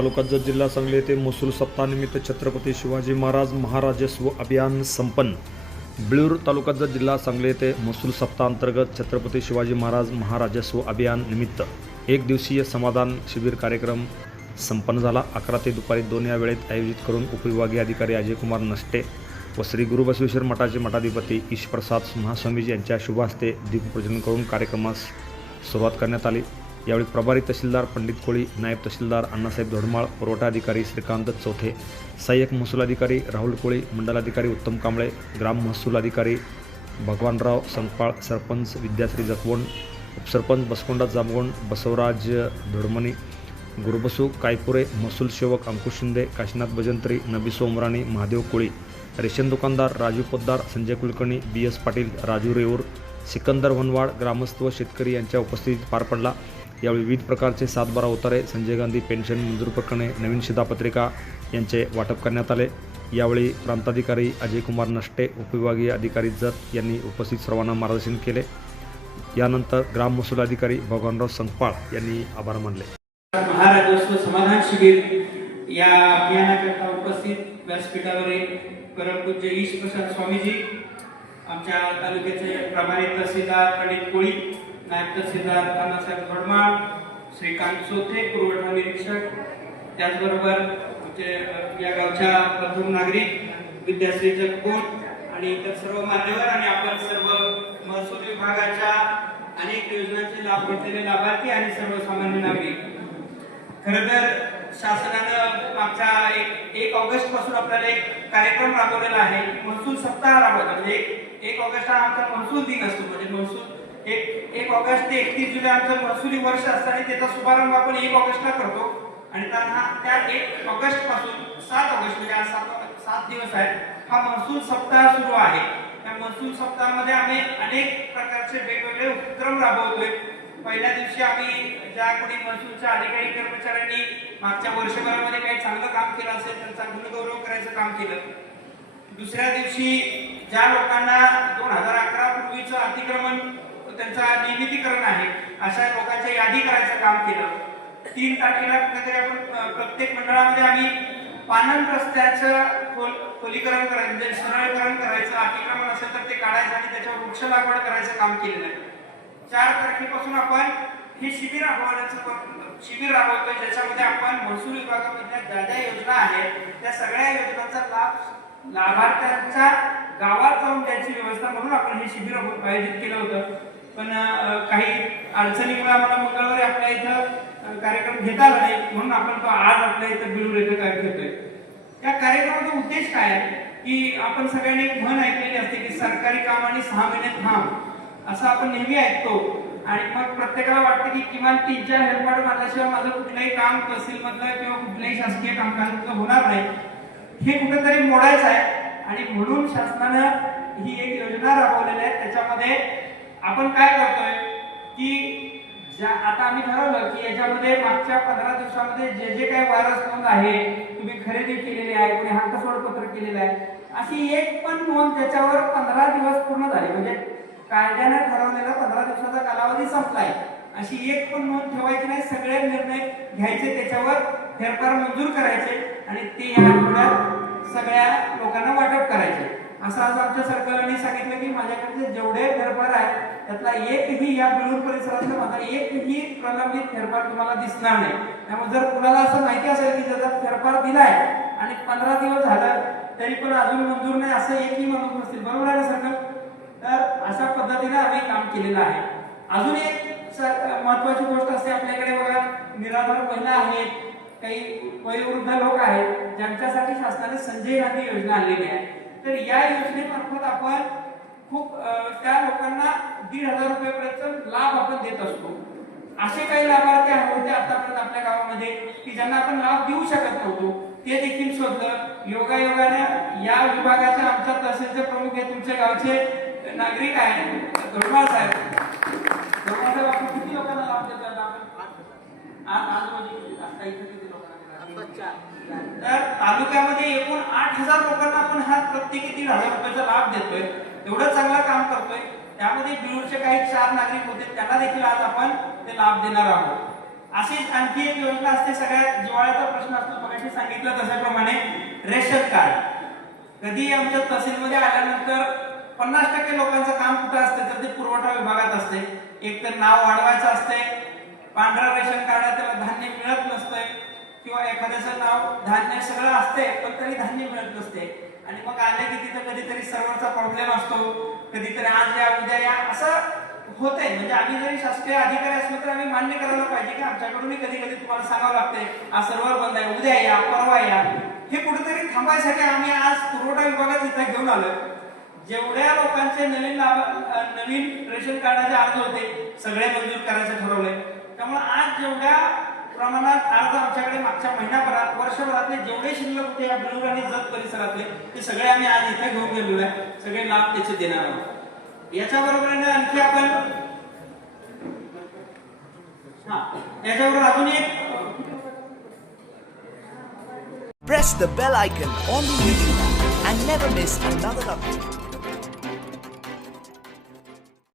बिळूर तालुक्यात जत जिल्हा सांगली येथे महसूल सप्ताहानिमित्त छत्रपती शिवाजी महाराज महाराजस्व अभियान संपन्न. बिळूर तालुक्यात जत जिल्हा सांगली येथे महसूल सप्ताहांतर्गत छत्रपती शिवाजी महाराज महाराजस्व अभियान निमित्त एक दिवसीय समाधान शिबिर कार्यक्रम संपन्न झाला. अकरा ते दुपारी दोन या वेळेत आयोजित करून उपविभागीय अधिकारी अजयकुमार नष्टे व श्री गुरु बसवेश्वर मठाचे मठाधिपती ईशप्रसाद महास्वामीजी यांच्या शुभ हस्ते दीपप्रज्वलन करून कार्यक्रमास सुरुवात करण्यात आली. यावेळी प्रभारी तहसीलदार पंडित कोळी नायब तहसीलदार अण्णासाहेब धोडमाळ पुरवठा अधिकारी श्रीकांत चौथे सहाय्यक महसूल अधिकारी राहुल कोळी मंडलाधिकारी उत्तम कांबळे ग्राम महसूल अधिकारी भगवानराव संकपाळ सरपंच विद्याश्री जगवण उपसरपंच बसकोंडा जामगोंड बसवराज धोडमणी गुरुबसू कायपुरे महसूल सेवक अंकुश शिंदे काशीनाथ भजंत्री नबी सोमराणी महादेव कोळी रेशन दुकानदार राजू पोद्दार संजय कुलकर्णी बी एस पाटील राजू रेऊर सिकंदर वनवाड ग्रामस्थ व शेतकरी यांच्या उपस्थितीत पार पडला. यावेळी विविध प्रकारचे सातबारा उतारे संजय गांधी पेन्शन मंजूर प्रकरणे नवीन शिधापत्रिका यांचे वाटप करण्यात आले. यावेळी प्रांताधिकारी अजयकुमार नष्टे उपविभागीय अधिकारी जत यांनी उपस्थित सर्वांना मार्गदर्शन केले. यानंतर ग्राम महसूल अधिकारी भगवानराव संकपाळ यांनी आभार मानले. महाराजस्व समाधान शिबिर या अभियानाकरता उपस्थित व्यासपीठावरील परमपूज्य ईश प्रसाद स्वामीजी आमच्या तालुक्याचे प्रभारी तहसीलदार पंडित कोळी नायब तहसीलदार अण्णासाहेब घोडमाळ श्रीकांत सोथे पुरवठा निरीक्षक त्याचबरोबर आमचे या गावच्या प्रथम नागरिक विद्याश्री जगकोट आणि इतर सर्व मान्यवर आणि आपण सर्व महसूल विभागाच्या अनेक योजनांचे लाभ घेतलेले लाभार्थी आणि सर्वसामान्य नागरिक. खर तर शासनानं आहे. एक ऑगस्टपासून आपल्याला एक कार्यक्रम राबवलेला आहे. महसूल सप्ताह राबवतो म्हणजे एक ऑगस्ट हा आमचा महसूल दिन असतो. म्हणजे महसूल एक एक ऑगस्ट ते एकतीस जुलै आमचं महसुली वर्ष असतं आणि त्याचा शुभारंभ आपण एक ऑगस्टला करतो. आणि त्या हा- त्या एक ऑगस्टपासून सात ऑगस्ट म्हणजे आज सात सात दिवस आहेत हा महसूल सप्ताह सुरू आहे. त्या महसूल सप्ताहामध्ये आम्ही अनेक प्रकारचे वेगवेगळे उपक्रम राबवतोय. पहिल्या दिवशी आम्ही ज्या कोणी महसूलच्या अधिकारी कर्मचाऱ्यांनी मागच्या वर्षभरामध्ये काही चांगलं काम केलं असेल त्यांचा गुणगौरव करायचं काम केलं. दुसऱ्या दिवशी ज्या लोकांना दोन हजार अकरा पूर्वीचं अतिक्रमण त्यांचा नियमितीकरण आहे अशा लोकांच्या यादी करायचं काम केलं. तीन तारखेला कुठेतरी आपण प्रत्येक मंडळामध्ये आम्ही पानन रस्त्याचं खोल खोलीकरण करायचं म्हणजे सरळीकरण करायचं अतिक्रमण असेल तर ते काढायचं आणि त्याच्यावर वृक्ष लागवड करायचं काम केलेलं आहे. चार तारखेपासून आपण हे शिबिर राबवण्याचं शिबिर राबवतोय ज्याच्यामध्ये आपण महसूल विभागामधल्या ज्या ज्या योजना आहेत त्या सगळ्या योजनांचा लाभ लाभार्थ्यांच्या गावात जाऊन द्यायची व्यवस्था म्हणून आपण हे शिबिर हो-, आयोजित केलं होतं. पण काही अडचणीमुळे आम्हाला मंगळवारी आपल्या इथं कार्यक्रम घेता आला नाही म्हणून आपण तो आज आपल्या इथं बिळूर येथे काय घेतोय या कार्यक्रमाचा उद्देश काय आहे? की आपण सगळ्यांनी एक म्हण ऐकलेली असते की सरकारी काम आणि सहा महिने थांब असं आपण नेहमी ऐकतो. आणि मग प्रत्येकाला वाटतं की किमान तीन चार हेल्पकार्ड मारल्याशिवाय माझं कुठलंही काम तहसील मधलं किंवा कुठल्याही शासकीय कामकाजातलं होणार नाही. हे कुठेतरी मोडायचं आहे. आणि म्हणून शासनानं ही एक योजना राबवलेली आहे. त्याच्यामध्ये आपण काय करतोय की ज्या आता आम्ही ठरवलं की याच्यामध्ये मागच्या पंधरा दिवसामध्ये जे जे काही व्हायरस नोंद आहे तुम्ही खरेदी केलेली आहे कोणी हक्कसोड पत्र केलेलं आहे अशी एक पण नोंद त्याच्यावर पंधरा दिवस पूर्ण झाली. म्हणजे कायद्याने ठरवलेला पंधरा दिवसाचा कालावधी संपलाय. अशी एक पण नोंद ठेवायची नाही सगळे निर्णय घ्यायचे त्याच्यावर फेरफार मंजूर करायचे आणि ते या आठवड्यात सगळ्या लोकांना वाटप करायचे. असं आज आमच्या सरकारने सांगितलं की माझ्याकडचे जेवढे फेरफार आहेत त्यातला एकही या बिळूर परिसरातला माझा एकही प्रलंबित फेरफार तुम्हाला दिसणार नाही. त्यामुळे जर कुणाला असं माहिती असेल की ज्याचा फेरफार दिलाय आणि पंधरा दिवस झालं तरी पण अजून मंजूर नाही असं एकही माणूस नसतील. बरोबर आहे ना सरकार? पद्धतीने आम्ही काम केलेलं आहे. अजून एक महत्वाची गोष्ट असते आपल्याकडे बघा निराधार महिला आहेत काही वयोवृद्ध लोक आहेत ज्यांच्यासाठी शासनाने संजय गांधी योजना आणलेली आहे. तर या योजनेमार्फत आपण खूप त्या लोकांना दीड हजार रुपयापर्यंत लाभ आपण देत असतो. असे काही लाभार्थी होते आतापर्यंत आपल्या गावामध्ये की ज्यांना आपण लाभ देऊ शकत नव्हतो ते देखील शोधलं. योगायोगाने या विभागाच्या आमच्या तहसीलचे प्रमुख हे तुमच्या गावचे नागरिक आहेत. धोडमाळ साहेब धोडमाळ साहेब आपण किती लोकांना लाभ देतो आता? आपण आज म्हणजे आता इथे किती लोकांना? तर तालुक्यामध्ये एकूण आठ हजार लोकांना आपण हा प्रत्येकी दीड हजार रुपयाचा लाभ देतोय. एवढं चांगलं काम करतोय. त्यामध्ये बिळूरचे काही चार नागरिक होते. त्यांना देखील आज आपण ते लाभ देणार आहोत. अशीच आणखी एक योजना असते. सगळ्यात जिव्हाळ्याचा प्रश्न असतो. मगाशी सांगितलं तशाप्रमाणे रेशन कार्ड. कधी आमच्या तहसीलमध्ये आल्यानंतर पन्नास टक्के लोकांचं काम कुठं असते? तर ते पुरवठा विभागात असते एक तर नाव वाढवायचं असते पांढरा रेशन कार्ड त्याला धान्य मिळत नसतंय किंवा एखाद्याचं नाव धान्य सगळं असते पण तरी धान्य मिळत नसते. आणि मग आले की तिथं कधीतरी सर्व्हरचा प्रॉब्लेम असतो कधीतरी आज या उद्या या असं होतंय. म्हणजे आम्ही जरी शासकीय अधिकारी असलो तर आम्ही मान्य करायला पाहिजे की आमच्याकडूनही कधी कधी तुम्हाला सांगावं लागते आज सर्व्हर बंद आहे उद्या या परवा या. हे कुठेतरी थांबायसाठी आम्ही आज पुरवठा विभागात इथं घेऊन आलो जेवढ्या लोकांचे नवीन लाभ नवीन रेशन कार्डाचे अर्ज होते सगळे मंजूर करायचं ठरवलंय. त्यामुळे आज जेवढ्या प्रमाणात अर्ज आमच्याकडे मागच्या महिन्याभरात वर्षभरातले जेवढे शिल्लक होते या बिळूर आणि जत परिसरातले ते सगळे आम्ही आज इथे घेऊन गेलेलो आहे. सगळे लाभ त्याचे देणार आहोत. याच्या बरोबरीने आणखी आपण हा याच्याबरोबर अजून एक Press the bell icon on the YouTube and never miss another update.